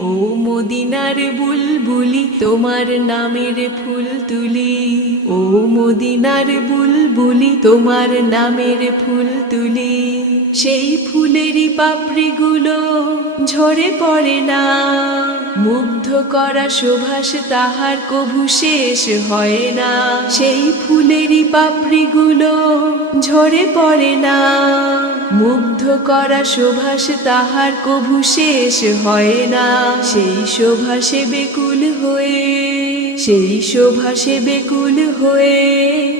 ও মদিনার বুলবুলি, তোমার নামের ফুল তুলি। ও মদিনার বুলবুলি, তোমার নামের ফুল তুলি। সেই ফুলেরই পাপড়িগুলো ঝরে পড়ে না। মুগ্ধ করা সুভাষ তাহার কভু শেষ হয় না। সেই ফুলেরই পাপড়িগুলো ঝরে পড়ে না। মুগ্ধ করা সুভাষ তাহার কভু শেষ হয় না। সেই শোভাসে বেকুল হয়ে, সেই শোভাসে বেকুল হয়ে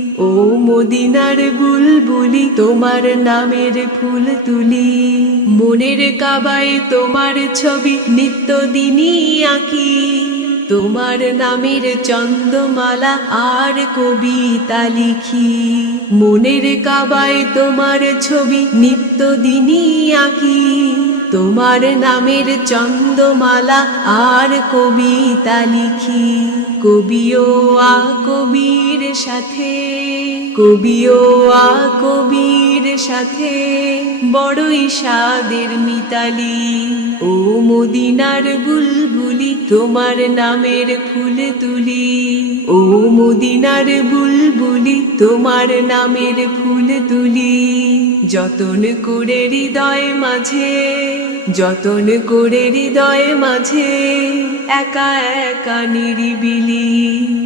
ও মদিনার বুলবুলি, তোমার নামের ফুল তুলি। মনের কাবায় তোমার ছবি নিত্য দিনই আঁকি। তোমার নামের চন্দ্রমালা আর কবিতা লিখি। মনের কাবায় তোমার ছবি নিত্য দিনই আঁকি। তোমার নামের চন্দ্রমালা আর কবিতা লিখি। কবিও আ কবির সাথে, কবিও আ কবির সাথে বড়ই সাদের মিতালি। ও মদিনার বুলবুলি, তোমার নামের ফুল তুলি। ও মদিনার বুলবুলি, তোমার নামের ফুল তুলি। যতন করে হৃদয় মাঝে, যতন করে হৃদয় মাঝে, একা একা নিরিবিলি।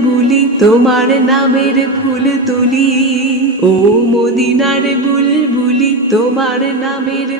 বুলবুলি তোমার নামের ফুল তুলি। ও মদিনার বুলবুলি তোমার নামের